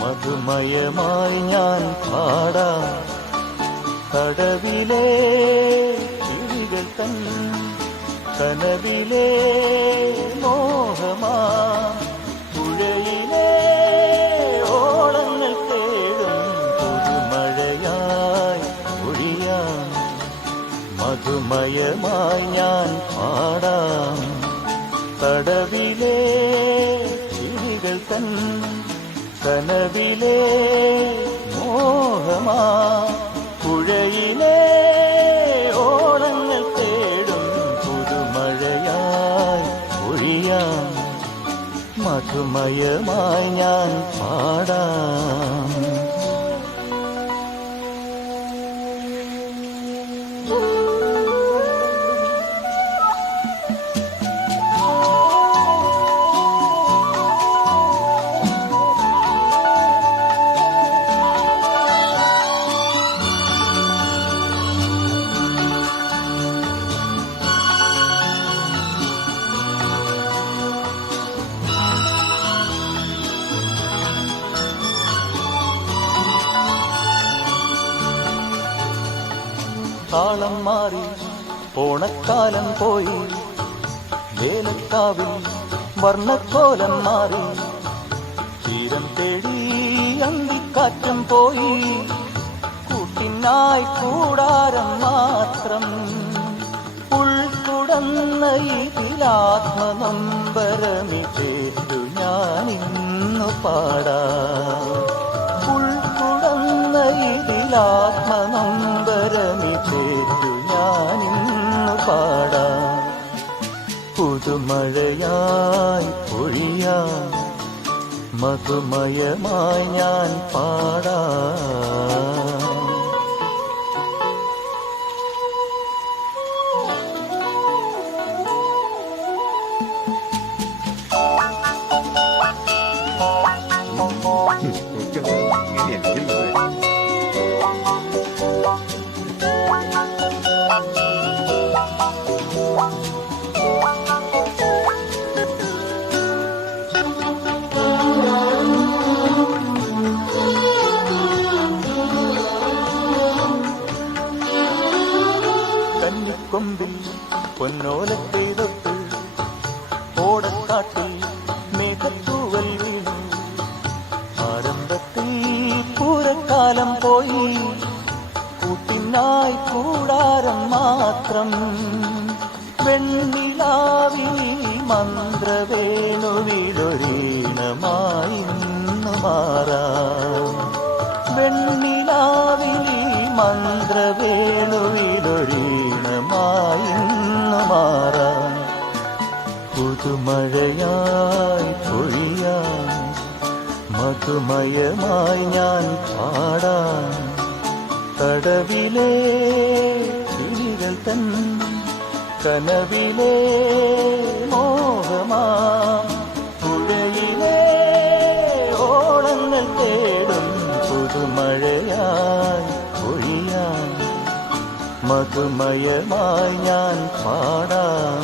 മധുമയമായി ഞാൻ പാടാം കടവിലെ കിളികൾ തൻ കനവിലെ മോഹമാ പുഴയിലെ ഓളങ്ങൾ തേടും പുതുമഴയായി ഒഴിയാം മധുമയമായി ഞാൻ പാടാം കടവിലെ കിളികൾ തൻ കനവിലെ മോഹമാ പുഴയിലെ ഓളങ്ങൾ തേടും പുതുമഴയായി ഒഴിയാം മധുമയമായി ഞാൻ പാടാം. കാലം മാറി ഓണക്കാലം പോയി വേലക്കാവിൽ വർണ്ണക്കോലം മാറി തീരം തേടി അന്തിക്കാറ്റും പോയി കൂട്ടിനായി കൂടാരം മാത്രം ഉൾക്കുടന്ന ഇതിലാത്മനമ്പരമിട്ടു ഞാനിന്നു പാടാം ഉൾക്കുടന്ന ഇതിലാത്മനമ്പരമിട്ടു ഞാനിന്നു പാടാം പുതുമഴയായി പൊഴിയാം മധുമയമായി ഞാൻ പാടാം. കന്നിക്കൊമ്പിൽ പൊന്നോലത്തേതൊട്ട് ഓടക്കാട്ടിൽ മേഘത്തൂവൽ വീണു ആരംഭത്തിൽ പൂരക്കാലം പോയി കൂട്ടിനായി കൂടാരം മാത്രം വെണ്ണിലാവി മന്ത്രവേണുവിലൊരീണമായി ഇന്നു മാറാം വെണ്ണിലാവി മന്ത്രവേണുവിലൊരീണമായി ഇന്നു മാറാം പുതുമഴയായി പൊഴിയാം മധുമയമായി ഞാൻ പാടാം കടവിലെ കിളികൾ തൻ കനവിലെ മോഹമാ പുഴയിലെ ഓളങ്ങൾ തേടും പുതുമഴയായി ഒഴിയാം മധുമയമായി ഞാൻ പാടാം.